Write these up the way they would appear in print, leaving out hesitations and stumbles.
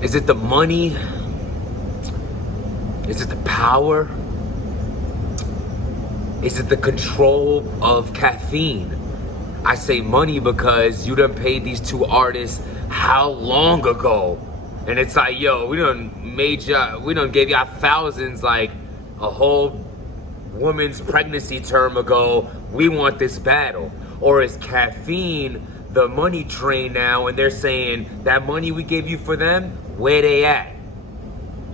Is it the money? Is it the power? Is it the control of caffeine? I say money because you done paid these two artists how long ago? And it's like, yo, we done gave y'all thousands, like a whole woman's pregnancy term ago. We want this battle. Or is caffeine the money train now, and they're saying that money we gave you for them, where they at?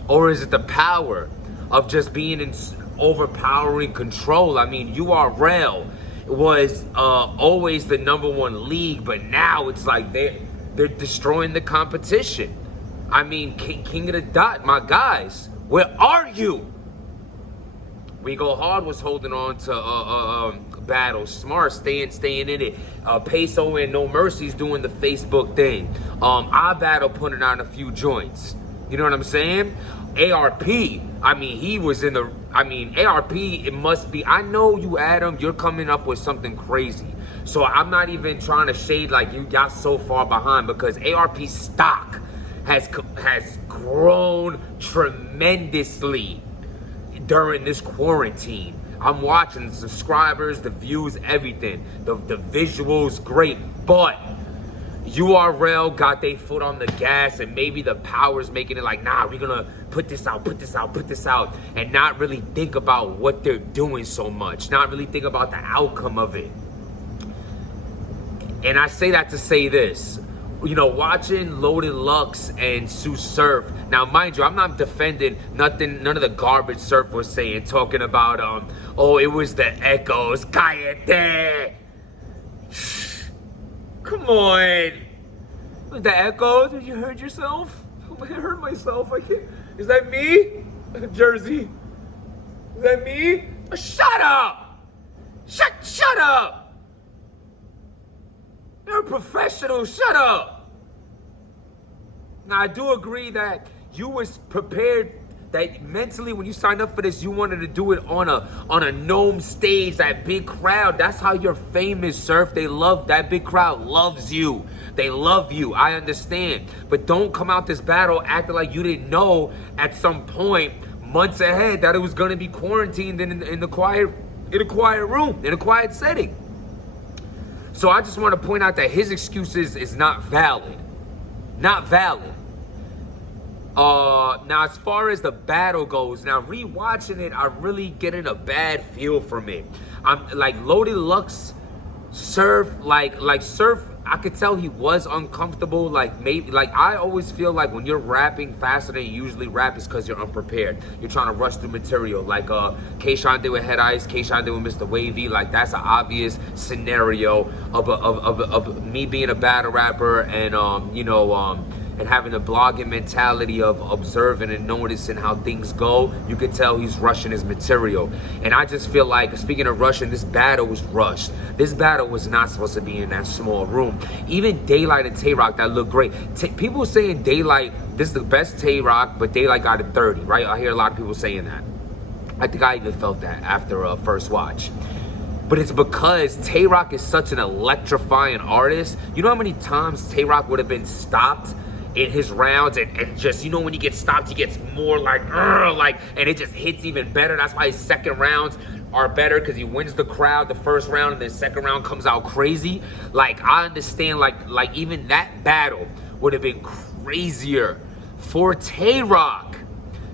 Or is it the power of just being in overpowering control? I mean, URL was always the #1 league, but now it's like they're destroying the competition. I mean, King of the Dot, my guys, where are you? We Go Hard was holding on to Battle. Smart staying in it. Peso and No Mercy's doing the Facebook thing. I Battle putting out a few joints. You know what I'm saying? ARP, I mean, he was in the, ARP, it must be, I know you, Adam, you're coming up with something crazy. So I'm not even trying to shade like you got so far behind, because ARP stock has grown tremendously during this quarantine. I'm watching the subscribers, the views, everything. The visuals, great, but URL got their foot on the gas, and maybe the power's making it like, nah, we're gonna put this out, and not really think about what they're doing so much, not really think about the outcome of it. And I say that to say this, you know, watching Loaded Lux and Sue Surf. Now, mind you, I'm not defending nothing, none of the garbage Surf was saying, talking about, oh, it was the echoes, cállate. Come on. The echoes? Did you heard yourself? I heard myself. I can't. Is that me? Jersey. Is that me? Shut up! Shut up! You're a professional. Shut up. Now, I do agree that you was prepared, that mentally when you signed up for this, you wanted to do it on a Gnome stage, that big crowd. That's how you're famous, Surf. They love, that big crowd loves you. They love you, I understand. But don't come out this battle acting like you didn't know at some point, months ahead, that it was gonna be quarantined in a quiet room, in a quiet setting. So I just want to point out that his excuses is not valid. Not valid. Now, as far as the battle goes, now rewatching it, I really getting a bad feel from it. I'm like Loaded Lux, Surf, like Surf, I could tell he was uncomfortable. Like maybe, like I always feel like when you're rapping faster than you usually rap, is because you're unprepared. You're trying to rush through material. Like K-Shine did with Head Ice, K-Shine did with Mr. Wavy. Like that's an obvious scenario of me being a battle rapper and and having the blogging mentality of observing and noticing how things go. You could tell he's rushing his material. And I just feel like, speaking of rushing, this battle was rushed. This battle was not supposed to be in that small room. Even Daylight and Tay-Rock, that looked great. People saying Daylight, this is the best Tay-Rock, but Daylight got it 30, right? I hear a lot of people saying that. I think I even felt that after a first watch. But it's because Tay-Rock is such an electrifying artist. You know how many times Tay-Rock would have been stopped in his rounds, and just, you know, when he gets stopped, he gets more like, and it just hits even better. That's why his second rounds are better, because he wins the crowd the first round, and then second round comes out crazy. Like, I understand, like even that battle would have been crazier for Tay-Rock,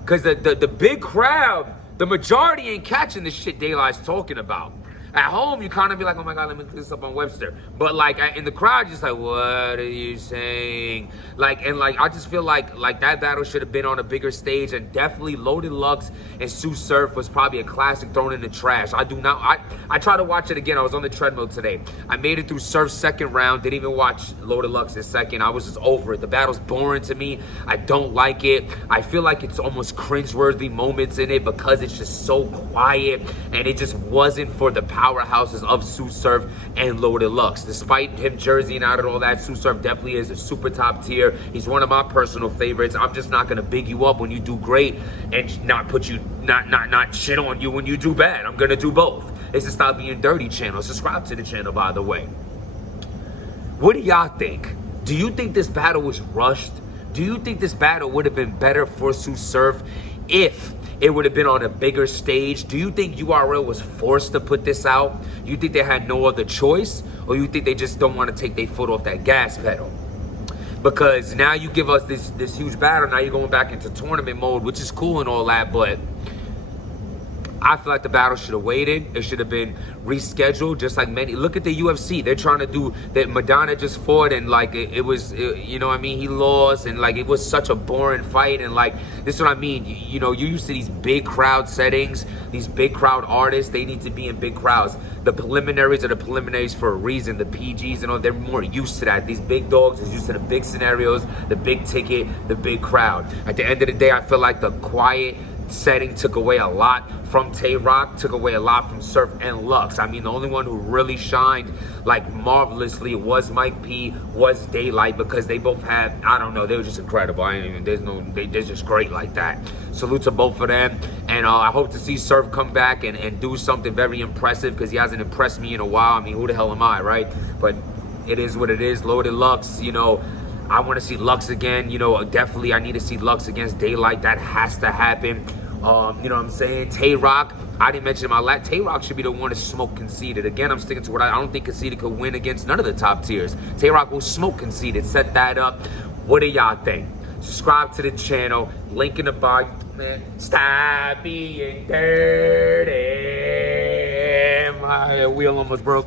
because the big crowd, the majority ain't catching the shit Daylight's talking about. At home, you kind of be like, oh my God, let me look this up on Webster. But like in the crowd, you're just like, what are you saying? Like, and like, I just feel like that battle should have been on a bigger stage, and definitely Loaded Lux and Sue Surf was probably a classic thrown in the trash. I tried to watch it again. I was on the treadmill today. I made it through Surf's second round, didn't even watch Loaded Lux's second. I was just over it. The battle's boring to me. I don't like it. I feel like it's almost cringeworthy moments in it because it's just so quiet, and it just wasn't for the powerhouses of Sue Surf and Loaded Lux. Despite him jerseying out and all that, Sue Surf definitely is a super top tier. He's one of my personal favorites. I'm just not gonna big you up when you do great and not put you, not shit on you when you do bad. I'm gonna do both. It's the Stop Being Dirty channel. Subscribe to the channel, by the way. What do y'all think? Do you think this battle was rushed? Do you think this battle would have been better for Tsu Surf if it would have been on a bigger stage? Do you think URL was forced to put this out? You think they had no other choice? Or you think they just don't want to take their foot off that gas pedal? Because now you give us this huge battle, now you're going back into tournament mode, which is cool and all that, but I feel like the battle should have waited. It should have been rescheduled, just like many. Look at the UFC. They're trying to do that. Madonna just fought, and like it was, you know what I mean? He lost, and like it was such a boring fight. And like, this is what I mean. You know, you're used to these big crowd settings, these big crowd artists. They need to be in big crowds. The preliminaries are the preliminaries for a reason. The PGs and all, they're more used to that. These big dogs is used to the big scenarios, the big ticket, the big crowd. At the end of the day, I feel like the quiet setting took away a lot from Tay Roc, took away a lot from Surf and Lux. I mean, the only one who really shined like marvelously was Mike P, was Daylight, because they both had, I don't know, they were just incredible. They're just great like that. Salute to both of them, and I hope to see Surf come back and do something very impressive, because he hasn't impressed me in a while. I mean, who the hell am I, right? But it is what it is. Loaded Lux, you know, I want to see Lux again. You know, definitely I need to see Lux against Daylight. That has to happen. You know what I'm saying? Tay Roc, I didn't mention in my last. Tay Roc should be the one to smoke Conceited. Again, I'm sticking to what I don't think Conceited could win against none of the top tiers. Tay Roc will smoke Conceited. Set that up. What do y'all think? Subscribe to the channel. Link in the bio. Man, stop being dirty. My wheel almost broke.